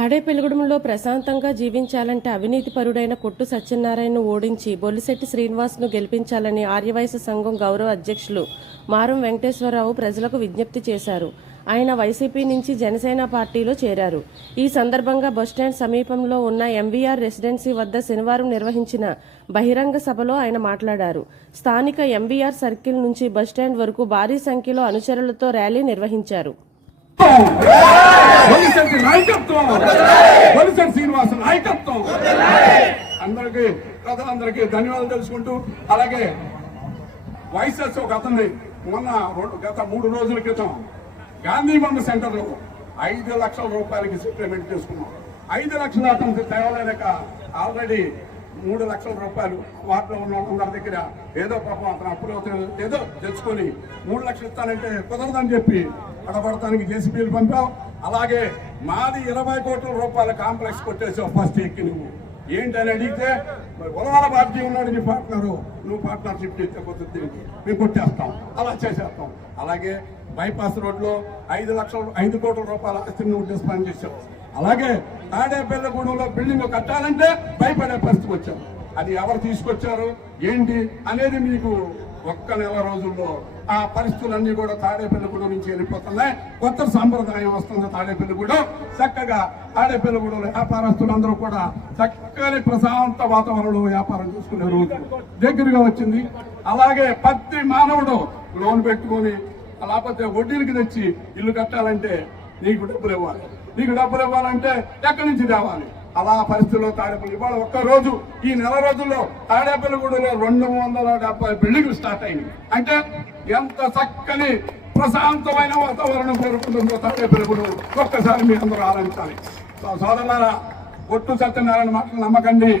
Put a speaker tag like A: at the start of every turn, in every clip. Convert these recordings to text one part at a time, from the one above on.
A: తాడేపల్లిగూడెంలో ప్రశాంతంగా జీవించాలంటే అవినీతి పరుడైన కొట్టు సత్యనారాయణను ఓడించి బొల్లిశెట్టి శ్రీనివాస్ను గెలిపించాలని ఆర్యవైశ్య సంఘం గౌరవ అధ్యక్షులు మారం వెంకటేశ్వరరావు ప్రజలకు విజ్ఞప్తి చేశారు. ఆయన వైసీపీ నుంచి జనసేన పార్టీలో చేరారు. ఈ సందర్భంగా బస్టాండ్ సమీపంలో ఉన్న ఎంవీఆర్ రెసిడెన్సీ వద్ద శనివారం నిర్వహించిన బహిరంగ సభలో ఆయన మాట్లాడారు. స్థానిక ఎంవీఆర్ సర్కిల్ నుంచి బస్టాండ్ వరకు భారీ సంఖ్యలో అనుచరులతో ర్యాలీ నిర్వహించారు.
B: పోలీసెట్టి నాయకత్వం. పోలీసెట్టి శ్రీనివాస నాయకత్వం. అందరికి ప్రజలందరికీ ధన్యవాదాలు తెలుసుకుంటూ అలాగే వైఎస్ఎస్ ఒక అతని మొన్న రెండు గత మూడు రోజుల క్రితం గాంధీ బొమ్మ సెంటర్లో ఐదు లక్షల రూపాయలకి సెటిల్మెంట్ చేసుకున్నాం ఐదు లక్షల అతను తేవలేక ఆల్రెడీ మూడు లక్షల రూపాయలు వాటిలో ఉన్న వాళ్ళందరి దగ్గర ఏదో పాపం అతను అప్పులు అవుతాడు, ఏదో తెచ్చుకొని మూడు లక్షలు ఇస్తానంటే కుదరదని చెప్పి అడబడటానికి జేసీబీలు పంపాం అలాగే మాది ఇరవై కోట్ల రూపాయల కాంప్లెక్స్ కొట్టేసావు ఫస్ట్ ఎక్కి నువ్వు. ఏంటని అడిగితే మరి ఉలవాల పార్టీ ఉన్నాడు నీ పార్ట్నరు. నువ్వు పార్ట్నర్షిప్ చేస్తే కొద్ది మేము కొట్టేస్తాం. అలా చేసేస్తాం. అలాగే బైపాస్ రోడ్లో ఐదు లక్షల ఐదు కోట్ల రూపాయల ఆస్తిని నువ్వు డిస్పాన్ చేసావు. అలాగే తాడేపల్లిగూడెంలో బిల్డింగ్ కట్టాలంటే భయపడే పరిస్థితి వచ్చారు అది ఎవరు తీసుకొచ్చారు? ఏంటి? అనేది మీకు ఒక్క నెల రోజుల్లో ఆ పరిస్థితులన్నీ కూడా తాడేపల్లిగూడెం నుంచి వెళ్ళిపోతున్నాయి. కొత్త సాంప్రదాయం వస్తుంది తాడేపల్లిగూడెం చక్కగా తాడేపల్లిగూడెంలో వ్యాపారస్తులందరూ కూడా చక్కని ప్రశాంత వాతావరణంలో వ్యాపారం చేసుకునే రోజు దగ్గరగా వచ్చింది. అలాగే ప్రతి మానవుడు లోన్ పెట్టుకొని లేకపోతే వడ్డీలకి తెచ్చి ఇల్లు కట్టాలంటే నీకు డబ్బులు ఇవ్వాలి. నీకు డబ్బులు ఇవ్వాలంటే ఎక్కడి నుంచి తేవాలి? అలా పరిస్థితుల్లో తాడేపల్లి ఇవాళ ఒక్క రోజు ఈ నెల రోజుల్లో తాడేపల్లిగూడలో రెండు వందల డెబ్బై బిల్డింగ్లు స్టార్ట్ అయింది అంటే ఎంత చక్కని ప్రశాంతమైన వాతావరణం కోరుకుంటుందో తాడేపల్లిగూడు ఒక్కసారి మీ అందరూ ఆలోచించాలి. సో సోదరులారా ఒట్టు సత్యనారాయణ మాటలు నమ్మకండి.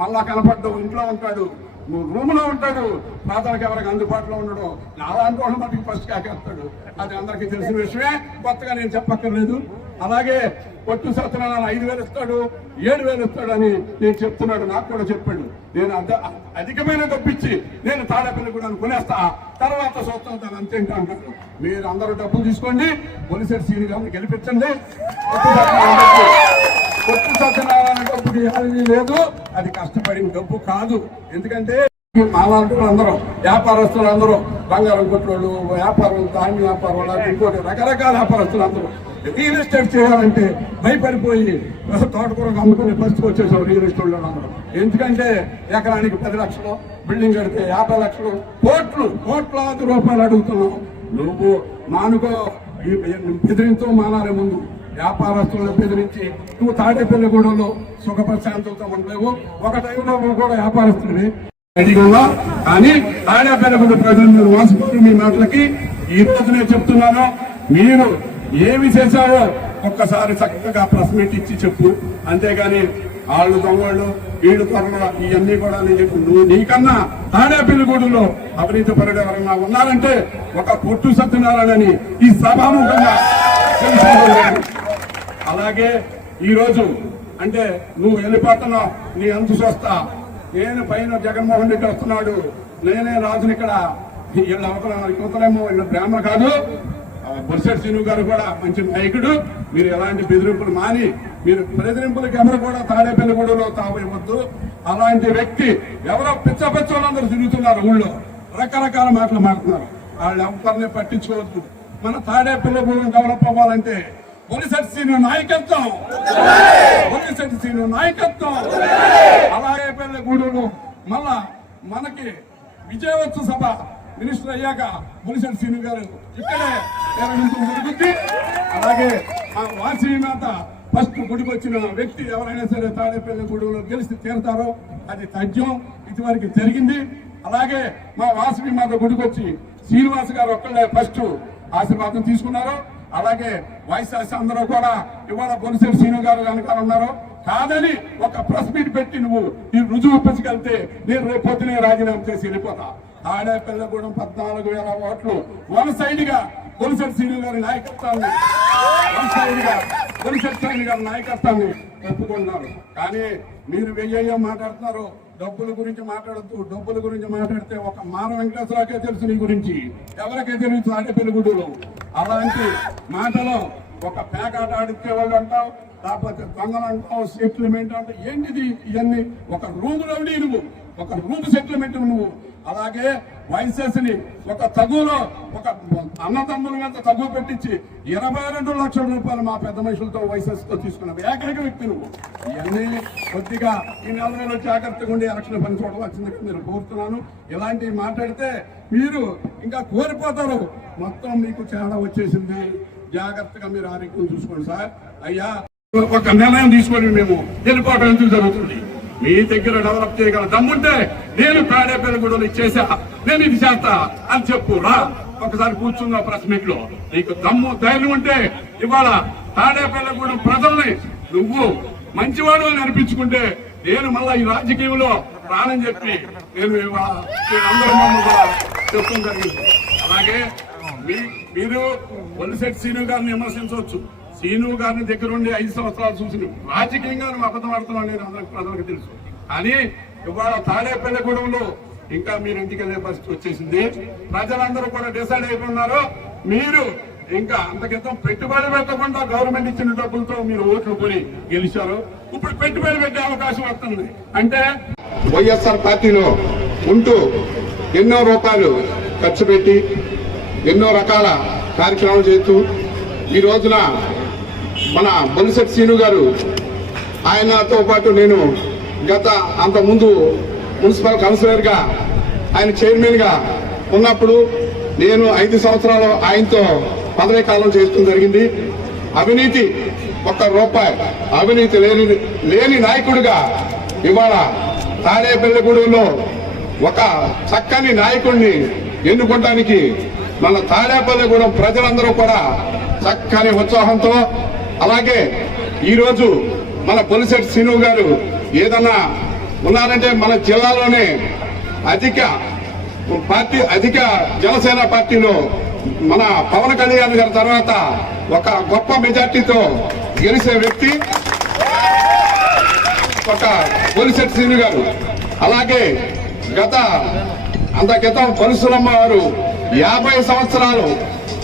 B: మళ్ళా కనపడ్డు ఇంట్లో ఉంటాడు. నువ్వు ఉంటాడు పాతలకు ఎవరికి అందుబాటులో ఉండడు నాలాంటి వాళ్ళు మటుకు ఫస్ట్ కాకేస్తాడు అది అందరికీ తెలిసిన విషయమే కొత్తగా నేను చెప్పక్కర్లేదు. అలాగే పొట్టు సత్యనారాయణ ఐదు వేలు ఇస్తాడు ఏడు వేలు ఇస్తాడు అని నేను చెప్తున్నాడు నాకు కూడా చెప్పాడు. నేను అంత అధికమైన డబ్బిచ్చి నేను తాడేపల్లి కూడా కొనేస్తా. తర్వాత చూస్తాను తను అంతేంటి అంటాడు మీరు అందరూ డబ్బులు తీసుకోండి పోలీసెడ్ సీని గారిని గెలిపించండి. పొట్టు సత్యనారాయణ డబ్బు లేదు. అది కష్టపడిన డబ్బు కాదు. ఎందుకంటే మాలాంటి అందరూ వ్యాపారస్తులు అందరూ బంగారం కొట్టుకోళ్ళు వ్యాపారం ధాన్య వ్యాపారం లాంటి ఇంకోటి రకరకాల వ్యాపారస్తులు అందరూ. రియల్ ఎస్టేట్ చేయాలంటే భయపడిపోయి తోటకూరకు అమ్ముకునే పరిస్థితి వచ్చేసాం రియల్ ఎస్టేట్ అందరూ ఎందుకంటే ఎకరానికి పది లక్షలు బిల్డింగ్ కడితే యాభై లక్షలు కోట్లు కోట్లాది రూపాయలు అడుగుతున్నాం. నువ్వు మానుకో ఈ మానాలే ముందు. వ్యాపారస్తులను బెదిరించి నువ్వు తాడేపల్లిగూడలో సుఖ ప్రశాంతంతో ఉండలేవు. ఒక టైంలో నువ్వు కూడా వ్యాపారస్తుడివి. రెడీగా కానీ తాడేపల్లిగూడ ప్రజలు మీరు మీ మాటలకి ఈ రోజు నేను చెప్తున్నాను. మీరు ఏమి చేశారో ఒక్కసారి చక్కగా ప్రెస్ మీట్ ఇచ్చి చెప్పు. అంతేగాని వాళ్ళు దొంగళ్ళు ఈడు త్వరలో ఇవన్నీ కూడా నేను చెప్పు నువ్వు నీకన్నా తాడేపల్లిగూడెంలో అవినీతి పరుడు ఎవరన్నా ఉన్నారంటే ఒక పొట్టు సత్యనారాయణని ఈ సభాముఖంగా అలాగే ఈ రోజు అంటే నువ్వు వెళ్ళిపోతున్నావు నీ అంతు చూస్తా నేను పైన జగన్మోహన్ రెడ్డి వస్తున్నాడు. నేనే రాజుని ఇక్కడ వీళ్ళు అవతల యువతలేమో వీళ్ళు బ్రాహ్మణ కాదు. బొరిసెట్ శ్రీను గారు కూడా మంచి నాయకుడు. మీరు ఎలాంటి బెదిరింపులు మాని మీరు బెదిరింపులకు ఎవరు కూడా తాడేపల్లిగూడలో తావద్దు అలాంటి వ్యక్తి ఎవరో పిచ్చ పిచ్చోళ్ళందరూ తిరుగుతున్నారు ఊళ్ళో. రకరకాల మాటలు మాట్లాడుతున్నారు. వాళ్ళు ఎవరిని పట్టించుకోవద్దు. మన తాడేపల్లిగూడెం డెవలప్ అవ్వాలంటే బొలిసెట్ శ్రీను నాయకత్వం. బొలిసెట్ నాయకత్వం. అలాగే పెళ్ళగూడెంలో మళ్ళా మనకి విజయోత్సవ సభ మినిస్టర్ అయ్యాక బొలిసెట్ శ్రీను గారు ఇక్కడే జరుగుతుంది. అలాగే ఆ వాసీమాత మాత ఫస్ట్ గుడికొచ్చిన వ్యక్తి ఎవరైనా సరే తాడేపల్లి గూడెంలో గెలిచి తీరుతారో అది తథ్యం. ఇదివరకు జరిగింది. అలాగే మా వాసవి మాత గుడికొచ్చి శ్రీనివాస్ గారు ఒక్కళ్ళే ఫస్ట్ ఆశీర్వాదం తీసుకున్నారు. అలాగే వైస్ అందరూ కూడా ఇవాళ బొలిసెట్ శ్రీను గారు వెనకాల ఉన్నారు. కాదని ఒక ప్రెస్ మీట్ పెట్టి నువ్వు ఈ రుజువు పెంచుకెళ్తే నేను రేపొద్దునే రాజీనామా చేసి వెళ్ళిపోతా. ఆడేపల్లగూడెం పద్నాలుగు వేల ఓట్లు వన్ సైడ్గా బొలిసెట్ శ్రీను గారి నాయకత్వాన్ని వన్ గారి నాయకత్వాన్ని ఒప్పుకున్నారు కానీ మీరు వెయ్యయ్యో మాట్లాడుతున్నారు డబ్బుల గురించి మాట్లాడుతూ డబ్బుల గురించి మాట్లాడితే ఒక మాన వెంకటేశ్వరకే తెలుసు నీ గురించి. ఎవరికే తెలుసు ఆడపిల్లగుడులో అలాంటి మాటలో ఒక పేకాట ఆడితే వాళ్ళు అంటావు లేకపోతే దొంగలంటావు సెటిల్మెంట్ అంటే ఏంటిది ఇవన్నీ? ఒక రూమ్ రౌడీ నువ్వు ఒక రూమ్ సెటిల్మెంట్ నువ్వు. అలాగే వైసెస్ని ఒక తగులో ఒక అన్నతమ్ముల మీద తగు పెట్టించి ఇరవై రెండు లక్షల రూపాయలు మా పెద్ద మనుషులతో వైసెస్తో తీసుకున్నావు ఏకైక వ్యక్తి నువ్వు. ఇవన్నీ కొద్దిగా ఈ నెల రోజులు జాగ్రత్తగా ఉండి ఎలక్షన్ పని చూడవలసిందిగా మీరు కోరుతున్నాను. ఇలాంటివి మాట్లాడితే మీరు ఇంకా కోరిపోతారు మొత్తం మీకు చాలా వచ్చేసింది. జాగ్రత్తగా మీరు ఆరోగ్యం చూసుకోండి సార్. అయ్యా ఒక నిర్ణయం తీసుకొని మేము వెళ్ళిపోవడం ఎందుకు జరుగుతుంది? మీ దగ్గర డెవలప్ చేయగల దమ్ముంటే నేను పేడేపల్లిగూడలు ఇచ్చేసా. నేను ఇది చేస్తా అని చెప్పు రా. ఒకసారి కూర్చుందా ప్రెస్ మీట్లో నీకు దమ్ము ధైర్యం ఉంటే ఇవాళ తాడేపల్లిగూడెం ప్రజల్ని నువ్వు మంచివాడు అని అనిపించుకుంటే నేను మళ్ళా ఈ రాజకీయంలో రానని చెప్పి నేను అందరూ చెప్పడం జరిగింది. అలాగే మీ- మీరు వలిసెట్ సీను గారిని విమర్శించవచ్చు. సీను గారిని దగ్గర ఉండి ఐదు సంవత్సరాలు చూసిన. రాజకీయంగా నువ్వు అబద్ధం ఆడుతున్నావు నేను అందరికి ప్రజలకు తెలుసు. కానీ ఇవాళ తాడేపల్లిగూడెంలో ఇంకా మీరు ఇంటికి వెళ్ళే పరిస్థితి వచ్చేసింది. ప్రజలందరూ కూడా డిసైడ్ అయిపోయినారు. మీరు ఇంకా అంతకితం పెట్టుబడి పెట్టకుండా గవర్నమెంట్ ఇచ్చిన డబ్బులతో మీరు ఓట్లు కొని గెలిచారు. ఇప్పుడు పెట్టుబడి పెట్టే అవకాశం వస్తుంది. అంటే వైఎస్ఆర్ పార్టీలో ఉంటూ ఎన్నో రూపాయలు ఖర్చు పెట్టి ఎన్నో రకాల కార్యక్రమాలు చేస్తూ ఈ రోజున మన బొలిసెట్ సీను గారు ఆయనతో పాటు నేను గత అంతకుముందు మున్సిపల్ కౌన్సిలర్గా ఆయన చైర్మన్గా ఉన్నప్పుడు నేను ఐదు సంవత్సరాలు ఆయనతో పదవీ కాలం చేయడం జరిగింది. అవినీతి ఒక్క రూపాయి అవినీతి లేని లేని నాయకుడిగా ఇవాళ తాడేపల్లిగూడెంలో ఒక చక్కని నాయకుడిని ఎన్నుకోవడానికి మన తాడేపల్లిగూడెం ప్రజలందరూ కూడా చక్కని ఉత్సాహంతో అలాగే ఈరోజు మన పొలిసెట్ శ్రీను గారు ఏదన్నా ఉన్నారంటే మన జిల్లాలోనే అధిక పార్టీ అధిక జనసేన పార్టీలో మన పవన్ కళ్యాణ్ గారి తర్వాత ఒక గొప్ప మెజార్టీతో గెలిచే వ్యక్తి ఒక పొలిసెట్ శ్రీను గారు. అలాగే గత అంత క్రితం పరశురమ్మ వారు యాభై సంవత్సరాలు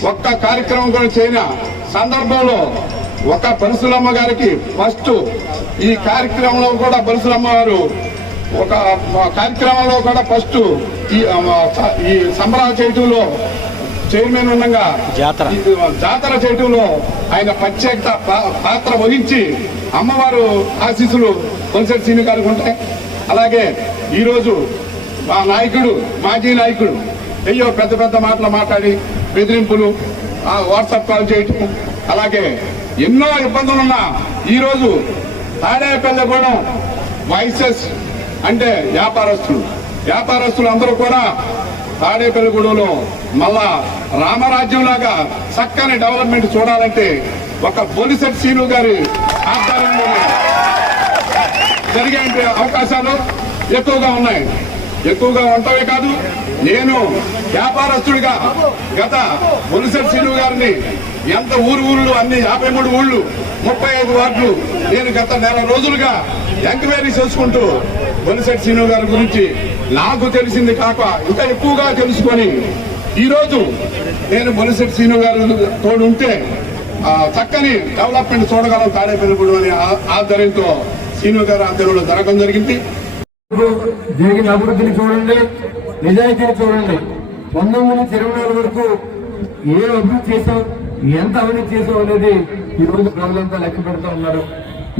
B: ఒక్క కార్యక్రమం కూడా చేయన సందర్భంలో ఒక పరశురమ్మ గారికి ఫస్ట్ ఈ కార్యక్రమంలో కూడా పరశురమ్మ వారు ఒక కార్యక్రమంలో కూడా ఫస్ట్ ఈ ఈ సంబరాలు చేయటంలో చైర్మన్ ఉండగా
C: జాతర.
B: జాతర చేయటంలో ఆయన ప్రత్యేక పాత్ర వహించి అమ్మవారు ఆశీస్సులు కొలిసెట్ సీని గారికి ఉంటాయి అలాగే ఈరోజు మా నాయకుడు మాజీ నాయకుడు అయ్యో పెద్ద పెద్ద మాటలు మాట్లాడి బెదిరింపులు వాట్సాప్ కాల్ చేయటం అలాగే ఎన్నో ఇబ్బందులున్నా ఈరోజు తాడేపల్లెగూడెం వైసెస్ అంటే వ్యాపారస్తులు. వ్యాపారస్తులు అందరూ కూడా తాడేపల్లిగూడెంలో మళ్ళా రామరాజ్యం లాగా చక్కని డెవలప్మెంట్ చూడాలంటే ఒక బొలిసెట్ సీను గారి ఆధ్వర్యంలో జరిగే అవకాశాలు ఎక్కువగా ఉన్నాయి. ఎక్కువగా ఉంటవే కాదు నేను వ్యాపారస్తుడిగా గత మునిసర్ శ్రీను గారిని ఎంత ఊరు ఊళ్ళు అన్ని యాభై మూడు ఊళ్ళు ముప్పై ఐదు వార్డులు నేను గత నెల రోజులుగా ఎంక్వైరీ చేసుకుంటూ బొలిసెట్ శ్రీను గారి గురించి నాకు తెలిసింది కాక ఇంకా ఎక్కువగా తెలుసుకొని ఈరోజు నేను బొలిసెట్ శ్రీను గారు తోడు ఉంటే చక్కని డెవలప్మెంట్ చూడగలం తాడేపల్లిగూడెం అనే ఆధ్వర్యంతో శ్రీను గారు ఆధ్వర్యంలో జరగడం జరిగింది.
D: జరిగిన అభివృద్ధిని చూడండి నిజాయితీని చూడండి. పంతొమ్మిది నుంచి ఇరవై నాలుగు వరకు ఏ అభివృద్ధి చేసాం ఎంత అవినీతి చేసాం అనేది ఈ రోజు ప్రజలంతా లెక్క పెడతా ఉన్నారు.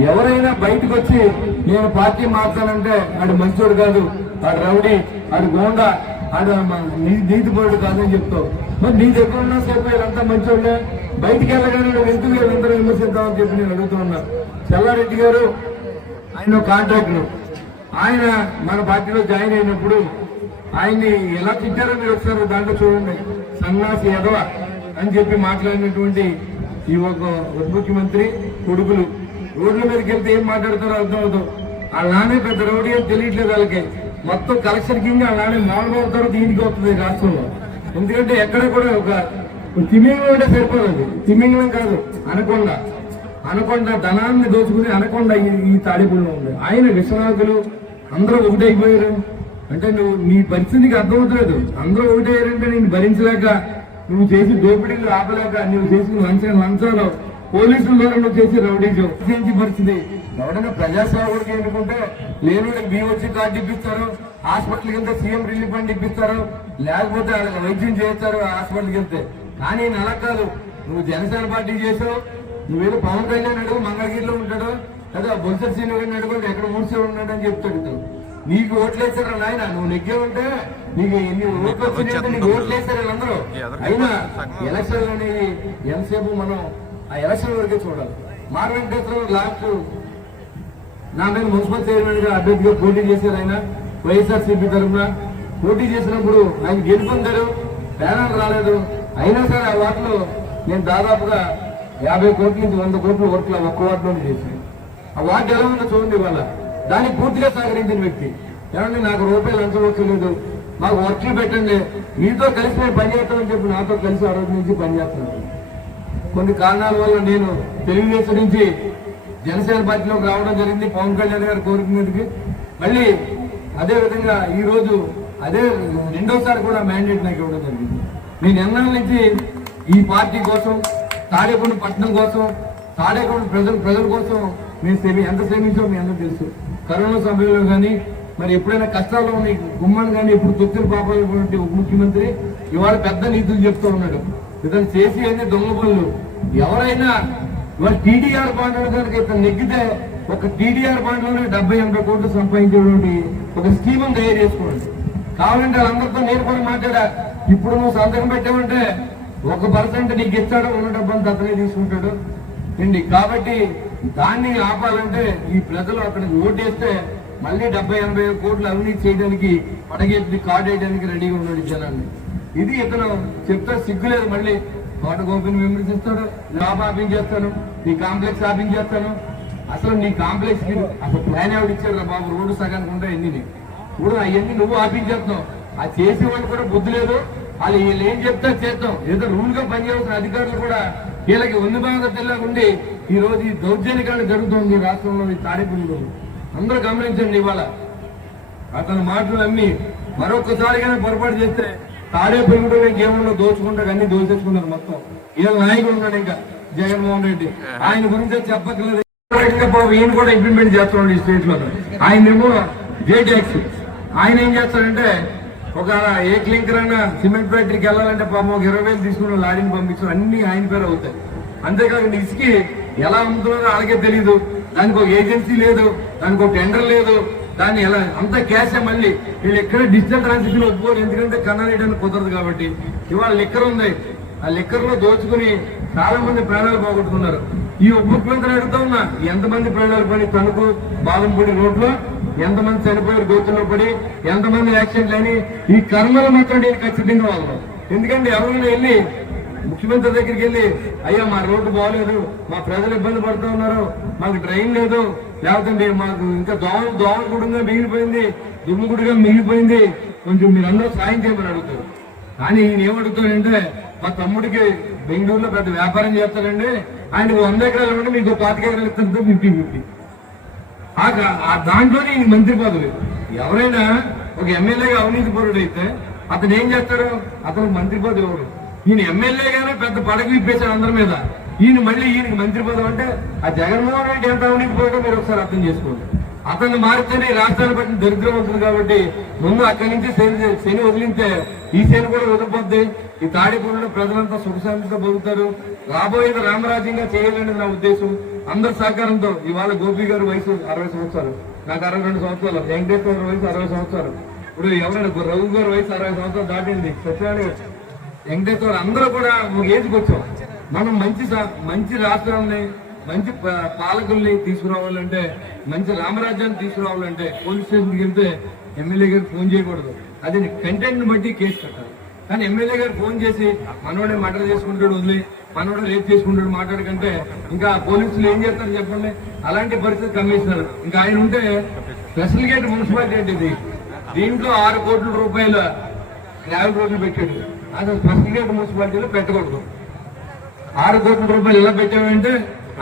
D: ఎవరైనా బయటకు వచ్చి నేను పార్టీ మార్చాలంటే ఆడు మంచోడు కాదు ఆడు రౌడీ ఆడు గోండా ఆడు మ- నీ- కాదని చెప్తావు. మరి నీ దగ్గర ఉన్న సేపు వీళ్ళంతా మంచోళ్ళే? బయటికి వెళ్ళగానే నువ్వు ఎందుకు వీళ్ళందరూ విమర్శిద్దామని చెప్పి నేను అడుగుతూ ఉన్నా. చెల్లారెడ్డి గారు ఆయన కాంట్రాక్టర్ ఆయన మన పార్టీలో జాయిన్ అయినప్పుడు ఆయన్ని ఎలా తిట్టారో మీరు ఒకసారి దాంట్లో చూడండి. సన్నాసి ఎదవ అని చెప్పి మాట్లాడినటువంటి ఈ ఒక ఉప ముఖ్యమంత్రి కొడుకులు. రోడ్ల మీదకి వెళ్తే ఏం మాట్లాడతారో అర్థం అవుతాం వాళ్ళ నానే పెద్ద రౌడీ ఏం తెలియట్లేదు వాళ్ళకి. మొత్తం కలెక్షన్ కింద ఆ నానే మామూలుగా అవుతారో దీనికి వస్తుంది రాష్ట్రంలో. ఎందుకంటే ఎక్కడ కూడా ఒక తిమింగం అంటే సరిపోదు తిమింగలం కాదు అనకుండా. అనకొండ ధనాన్ని దోచుకుని అనకొండ ఈ- ఈ ఉంది. ఆయన విశ్వనాథులు అందరూ ఒకటైపోయారు అంటే నువ్వు నీ పరిస్థితికి అర్థమవుతలేదు. అందరూ ఒకటయ్యారంటే నేను భరించలేక నువ్వు చేసి దోపిడీలు ఆపలేక నువ్వు చేసిన లంచ లంచాలు పోలీసుల ద్వారా చేసి రౌడీజం. చేయించి పరిస్థితి? ఎవరైనా ప్రజాసేవకుడికి ఎన్నుకుంటే లేని బీఓసీ కార్డు ఇప్పిస్తారు హాస్పిటల్కి వెళ్తే సీఎం రిలీఫ్ ఫండ్ ఇప్పిస్తారు లేకపోతే వాళ్ళకి వైద్యం చేస్తారు హాస్పిటల్కి వెళ్తే. కానీ నేను అలా కాదు. నువ్వు జనసేన పార్టీ చేసావు నువ్వేదో పవన్ కళ్యాణ్ అడుగు మంగళగిరిలో ఉంటాడు లేదా బొత్స సీనియర్ అడుగు ఎక్కడ ఊడ్చే ఉన్నాడు అని చెప్తాడు. నీకు ఓట్లేసారా నాయన నువ్వు నెగ్గే ఉంటే నీకు ఎన్ని ఓట్లు వచ్చినాయంటే నీకు ఓట్లేసారు వీళ్ళందరూ. అయినా ఎలక్షన్ అనేది ఎంతసేపు మనం ఆ ఎలక్షన్ వరకే చూడాలి. మార్ వెంకటేశ్వరరావు లాస్ట్ నా మీద మున్సిపల్ చైర్మన్గా అభ్యర్థిగా పోటీ చేశారు ఆయన వైఎస్ఆర్ సిపి తరఫున. పోటీ చేసినప్పుడు ఆయన గెలుపొందారు బ్యానర్ రాలేదు. అయినా సరే ఆ వాటిలో నేను దాదాపుగా యాభై కోట్ల నుంచి వంద కోట్ల వర్క్లు ఒక్క వాటిలోనే చేశాను. ఆ వాటి ఎలా ఉందో చూడండి ఇవాళ. దానికి పూర్తిగా సహకరించిన వ్యక్తి. ఏమంటే నాకు రూపాయలు అంచవచ్చలేదు మాకు వర్క్లు పెట్టండి. మీతో కలిసి నేను పనిచేస్తామని చెప్పి నాతో కలిసి ఆ రోజు నుంచి పనిచేస్తున్నాను కొన్ని కారణాల వల్ల నేను తెలుగుదేశం నుంచి జనసేన పార్టీలోకి రావడం జరిగింది. పవన్ కళ్యాణ్ గారు కోరిక మీదకి మళ్ళీ అదేవిధంగా ఈరోజు అదే రెండోసారి కూడా మ్యాండేట్ నాకు ఇవ్వడం జరిగింది. నేను ఎన్నాళ్ళ నుంచి ఈ పార్టీ కోసం తాడేపల్లి పట్టణం కోసం తాడేపల్లి ప్రజల ప్రజల కోసం మేము సేమి ఎంత శ్రమించో మీ అందరూ తెలుసు. కరోనా సమయంలో కానీ మరి ఎప్పుడైనా కష్టాల్లో ఉన్న గుమ్మని కానీ ఇప్పుడు తొత్తులు పాపాలటువంటి ఉప ముఖ్యమంత్రి ఇవాళ పెద్ద నీతులు చెప్తూ ఉన్నాడు. ఇతను చేసి అన్ని దొంగ పనులు? ఎవరైనా ఇవాళ టీడీఆర్ బాండ్లు కనుక ఇతను నెగ్గితే ఒక టీడీఆర్ బాండ్లోనే డెబ్బై ఎనభై కోట్లు సంపాదించేటువంటి ఒక స్కీమ్ తయారు చేసుకోండి. కావాలంటే వాళ్ళందరితో నేను కూడా మాట్లాడా ఇప్పుడు నువ్వు సంతకం పెట్టావంటే ఒక పర్సెంట్ నీకు ఇస్తాడు ఉన్న డబ్బంతా అతనే తీసుకుంటాడు. ఏంటి కాబట్టి దాన్ని ఆపాలంటే ఈ ప్రజలు అక్కడికి ఓటేస్తే మళ్ళీ డెబ్బై ఎనభై కోట్లు అవినీతి చేయడానికి పడగెత్తి కార్డు వేయడానికి రెడీగా ఉన్నాడు జనాన్ని. ఇది ఇతను చెప్తే సిగ్గులేదు మళ్ళీ. తోట గోపిని విమర్శిస్తాడు జాబ్ ఆపింగ్ చేస్తాను నీ కాంప్లెక్స్ ఆపింగ్ చేస్తాను. అసలు నీ కాంప్లెక్స్ అసలు ప్లాన్ ఎవడు రా బాబు? రోడ్డు సగానికి ఉంటాయి ఎన్ని ఇప్పుడు అవన్నీ నువ్వు ఆపించేస్తున్నావు ఆ చేసే వాళ్ళు కూడా బుద్ధి లేదు. వాళ్ళు వీళ్ళు ఏం చెప్తే చేద్దాం ఏదో రూల్గా పనిచేయాల్సిన అధికారులు కూడా వీళ్ళకి ఉంది బాగా తెల్లగా ఉండి ఈ రోజు ఈ దౌర్జన్యకాలు జరుగుతోంది రాష్ట్రంలోని రాష్ట్రంలో ఈ అందరూ గమనించండి ఇవాళ. అతని మాటలు అమ్మి మరొకసారిగా పొరపాటు చేస్తే తాడేపల్లిలో గేమ్లో దోచుకుంటారు అన్ని దోచేసుకున్నారు మొత్తం. ఈయన నాయకుడు ఉన్నాడు ఇంకా జగన్మోహన్ రెడ్డి. ఆయన గురించి చెప్పట్లేదు ఈయన కూడా ఇంప్లిమెంట్ చేస్తున్నాడు ఈ స్టేట్లో ఆయనేమో జేటాక్స్ ఆయన ఏం చేస్తాడంటే ఒక ఏ క్లింకర్ అయినా సిమెంట్ ఫ్యాక్టరీకి వెళ్ళాలంటే పాపం ఒక ఇరవై వేలు తీసుకుని లారీని పంపించడం అన్ని ఆయన పేరు అవుతాయి. అంతేకాకుండా ఇసుకి ఎలా అమ్ముతున్నారో వాళ్ళకే తెలియదు దానికి ఒక ఏజెన్సీ లేదు దానికి ఒక టెండర్ లేదు. దాన్ని ఎలా అంత క్యాష్ మళ్ళీ వీళ్ళు ఎక్కడ డిజిటల్ ట్రాన్సాక్షన్ ఒప్పుకోరు ఎందుకంటే కన్నాలేయడానికి కుదరదు కాబట్టి. ఇవాళ లిక్కర్ ఉంది. ఆ లిక్కర్లో దోచుకుని చాలా మంది ప్రాణాలు పోగొట్టుకున్నారు. ఈ ఉప ముఖ్యమంత్రి అడుగుతా ఉన్నా ఎంతమంది ప్రాణాలు పడి తణుకు బాదంపూడి రోడ్లో ఎంతమంది చనిపోయారు గోతుల్లో పడి ఎంతమంది యాక్సిడెంట్లు అని ఈ కర్మలు మాత్రం నేను ఖచ్చితంగా వాళ్ళు ఎందుకంటే ఎవరైనా వెళ్ళి ముఖ్యమంత్రి దగ్గరికి వెళ్ళి అయ్యా మా రోడ్డు బాగోలేదు మా ప్రజలు ఇబ్బంది పడుతూ ఉన్నారు మాకు ట్రైన్ లేదు లేకపోతే మాకు ఇంకా దోమలు దోమ గుడిగా మిగిలిపోయింది దుమ్ము గుడిగా మిగిలిపోయింది కొంచెం మీరందరూ సాయం చేయమని అడుగుతారు. కానీ ఈయన ఏమడుగుతాడంటే మా తమ్ముడికి బెంగళూరులో పెద్ద వ్యాపారం చేస్తాడండి ఆయన వంద ఎకరాలు ఉంటే మీకు పాతిక ఎకరాలు ఇస్తుంది ఫిఫ్టీ ఫిఫ్టీ ఆ దాంట్లోనే ఈయన మంత్రి పదవి. ఎవరైనా ఒక ఎమ్మెల్యేగా అవినీతి పరుడు అయితే అతను ఏం చేస్తాడు? అతను మంత్రి పదవి ఎవరు? ఈయన ఎమ్మెల్యేగానే పెద్ద పడక ఇప్పేశాడు అందరి మీద. ఈయన మళ్ళీ ఈయనకి మంత్రి పదవి అంటే ఆ జగన్మోహన్ రెడ్డి ఎంత అవినీతి పరుడో మీరు ఒకసారి అర్థం చేసుకోండి. అతను మారితేనే రాష్ట్రాన్ని బట్టి దరిద్రం అవుతుంది కాబట్టి ముందు అక్కడి నుంచి శని శని వదిలితే ఈ శని కూడా వదిలిపోద్ది. ఈ తాడిపూడిలో ప్రజలంతా సుఖశాంతితో బతుకుతారు. రాబోయేది రామరాజ్యంగా చేయాలని నా ఉద్దేశం. అందరి సహకారంతో ఇవాళ గోపి గారు వయసు అరవై సంవత్సరాలు. నాకు అరవై రెండు సంవత్సరాలు. వెంకటేశ్వర గారి వయసు అరవై సంవత్సరాలు. ఇప్పుడు ఎవరైనా రఘు గారి వయసు అరవై సంవత్సరాలు దాటింది. సత్యనారాయణ వెంకటేశ్వర అందరూ కూడా ఒక ఏజ్కి వచ్చాం. మనం మంచి మంచి రాష్ట్రాన్ని మంచి పాలకుల్ని తీసుకురావాలంటే మంచి రామరాజ్యాన్ని తీసుకురావాలంటే పోలీస్ స్టేషన్కి వెళ్తే ఎమ్మెల్యే గారు ఫోన్ చేయకూడదు. అది కంటెంట్ బట్టి కేసు కట్టాలి. కానీ ఎమ్మెల్యే గారు ఫోన్ చేసి మనోడే మర్డర్ చేసుకుంటాడు వదిలి. మనోడే రేప్ చేసుకుంటాడు మాట్లాడకంటే ఇంకా పోలీసులు ఏం చేస్తారు చెప్పండి? అలాంటి పరిస్థితి కమిషనర్ ఇంకా ఆయన ఉంటే స్పెషల్ గేట్ మున్సిపాలిటీ అంటే ఇది. దీంట్లో ఆరు కోట్ల రూపాయల గ్రావెల్ రోడ్లు పెట్టాడు. అసలు స్పెషల్ గేట్ మున్సిపాలిటీలో పెట్టకూడదు. ఆరు కోట్ల రూపాయలు ఎలా పెట్టామంటే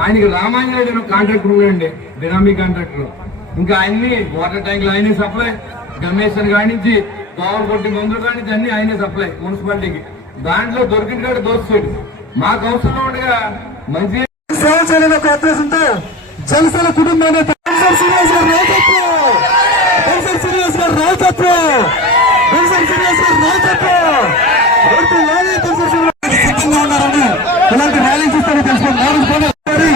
D: ఆయనకి రామాంజనేయుడు కాంట్రాక్టర్ ఉండండి బినామీ కాంట్రాక్టర్. ఇంకా ఆయన్ని వాటర్ ట్యాంకులు ఆయన్ని సప్లై గమేషన్ కానించి పవర్ కొట్టి మందులు కానీ అన్ని ఆయనే సప్లై మున్సిపాలిటీకి. దాంట్లో దొరికిన కాడ దోస్తాడు మాకు అవసరం ఉండగా మంచి
E: సేవ చేయడం ఒక ఉద్దేశంతో జనసేన కుటుంబాన్ని శ్రీనివాస్ గారు నాయకత్వం. శ్రీనివాస్ గారు నాయకత్వం. శ్రీనివాస్ గారు నాయకత్వం వర్తి లాలి బెన్సన్ శ్రీనివాస్ గారు సిద్ధంగా ఉన్నారని ఇలాంటి ర్యాలీ చూస్తే తెలుసుకోండి నాలుగు పనులు మరి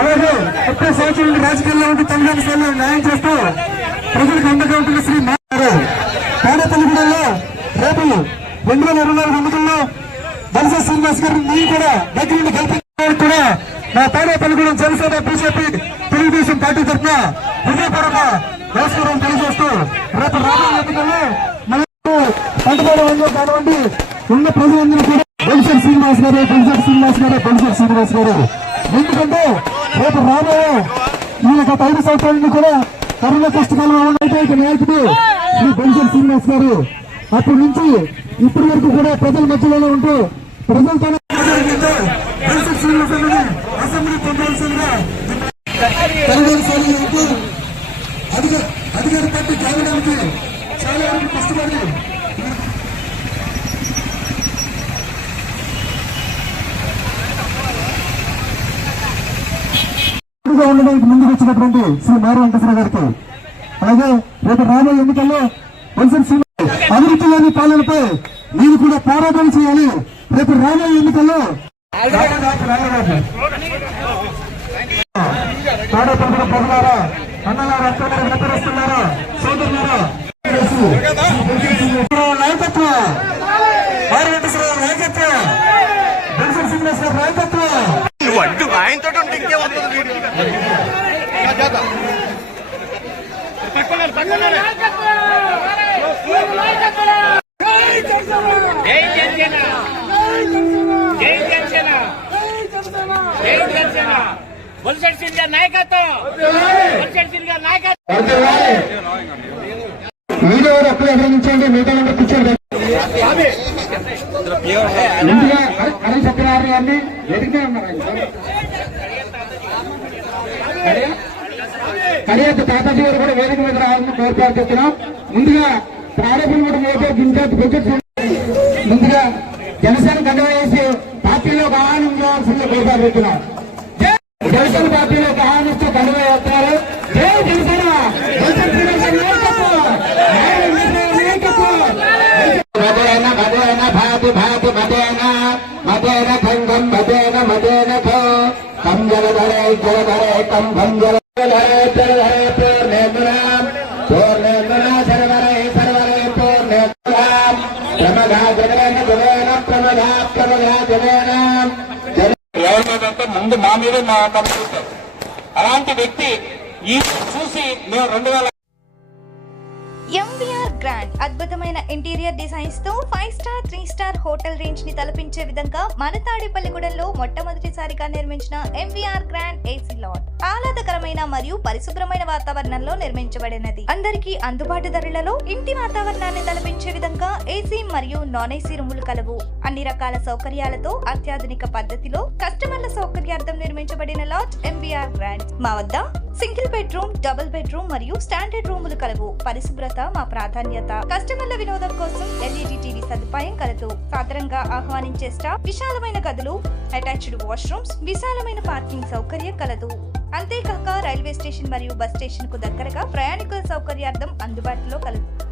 E: అలాగే ముప్పై సంవత్సరాల నుండి రాజకీయాల్లో ఉండి తెలంగాణ స్థాయిలో న్యాయం చేస్తూ ప్రజలకు అండగా ఉంటున్న శ్రీ మారు తాడేపల్లిగూడెంలో రేపు రెండు వేల ఇరవై నాలుగు ఎన్నికల్లో బలస శ్రీనివాస్ గారిని నేను కూడా దగ్గర నుండి గెలిపించడానికి కూడా మా తాడేపల్లిగూడెం జనసేన బీజేపీ తెలుగుదేశం పార్టీ తరఫున హృదయపూర్వక నమస్కారం తెలియజేస్తూ రేపు రాబోయే ఎన్నికల్లో మనకు పంటపాడు వందో కానివ్వండి ఉన్న ప్రజలందరూ కూడా బొలిసర్ శ్రీనివాస్ గారు బొలిసర్ శ్రీనివాస్ గారు బొలిసర్ శ్రీనివాస్ గారు. ఎందుకంటే రేపు రాబోయే ఈ గత ఐదు సంవత్సరాల నుండి కూడా కరోనా కష్టకాలంలో ఉన్నటువంటి నాయకుడు శ్రీ బొలిసర్ శ్రీనివాస్ గారు. అప్పటి నుంచి ఇప్పటి వరకు కూడా ప్రజల మధ్యలోనే ఉంటూ ప్రజలతో బలిసర్ శ్రీనివాస్ గారిని అసెంబ్లీ పొందవలసిందిగా తెలుగుదేశం అధిక అధికార పార్టీ కావడానికి చాలా వరకు కష్టపడి ఉండడానికి ముందుకు వచ్చినటువంటి శ్రీ మారు వెంకటేశ్వర గారికి. అలాగే రేపు రాబోయే ఎన్నికల్లో వైఎస్ఆర్ శ్రీ అభివృద్ధి లేని పాలనపై మీరు కూడా పోరాటం చేయాలి. రేపు రాబోయే ఎన్నికల్లో తాడేపల్లి ప్రజలారా అన్నలారా అక్కలారా వ్యాపారస్తున్నారా సోదరులారా నాయకత్వం మారు వెంకటేశ్వర బెన్సన్ శ్రీనివాస్ గారి
C: నువ్వు అడ్డు ఆయనతో ఇంకే
F: జై జనసేన జై జనసేన జై సింగ్ గారి నాయకత్వం సింగ్ గారి నాయకత్వం
E: అభినందించండి మిగతా వాళ్ళందరూ కూర్చోండి ముందుగా అరే సత్యనారాయణ గారిని ఎదిగితే ఉన్నారు ఆయన. తాతాజీ గారు కూడా వేదిక మీద రావాలని కోరుకుంటున్నాం ముందుగా ప్రారంభం కూడా మీద గింజాతి బడ్జెట్ ముందుగా జనసేన గంట వేసి పార్టీలో ఒక ఆహ్వానం కేసీఆర్ కోరుకుంటున్నాం జనసేన పార్టీలో ఒక ఆహ్వానిస్తూ గంట వేస్తారు జై జనసేన జనసేన శ్రీనివాస నాయకత్వం! నారాయణ మిశ్రా నాయకత్వం! మదేన మదేన మదేన మదేన కం జలధరే జలధరే
C: ముందు మా మా కంప్యూటర్ అలాంటి వ్యక్తి ఈ చూసి మేము రెండు వేల
G: అద్భుతమైన interior డిజైన్స్తో five star three star hotel రేంజ్ని తలపించే విధంగా మన తాడేపల్లిగూడెంలో మొట్టమొదటిసారిగా నిర్మించిన ఎంవీఆర్ గ్రాండ్ ఏసీ లాట్ ఆహ్లాదకరమైన మరియు పరిశుభ్రమైన వాతావరణంలో నిర్మించబడినది. అందరికీ అందుబాటు ధరలలో ఇంటి వాతావరణాన్ని తలపించే విధంగా ఏసీ మరియు నాన్ ఏసీ రూములు కలవు. అన్ని రకాల సౌకర్యాలతో అత్యాధునిక పద్ధతిలో కస్టమర్ల సౌకర్యార్థం నిర్మించబడిన లాడ్జ్ ఎంవీఆర్ గ్రాండ్ మా వద్ద సింగిల్ బెడ్రూమ్ డబుల్ బెడ్రూమ్ మరియు స్టాండర్డ్ రూములు కలవు. పరిశుభ్రత మా ప్రాధాన్యత. కస్టమర్ల వినోదం కోసం ఎల్ఈడి టీవీ సదుపాయం కలదు. సాధారణంగా ఆహ్వానించే స్టాఫ్ విశాలమైన గదులు అటాచ్డ్ వాష్రూమ్స్ విశాలమైన పార్కింగ్ సౌకర్యం కలదు. అంతేకాక రైల్వే స్టేషన్ మరియు బస్ స్టేషన్కు దగ్గరగా ప్రయాణికుల సౌకర్యార్థం అందుబాటులో కలదు.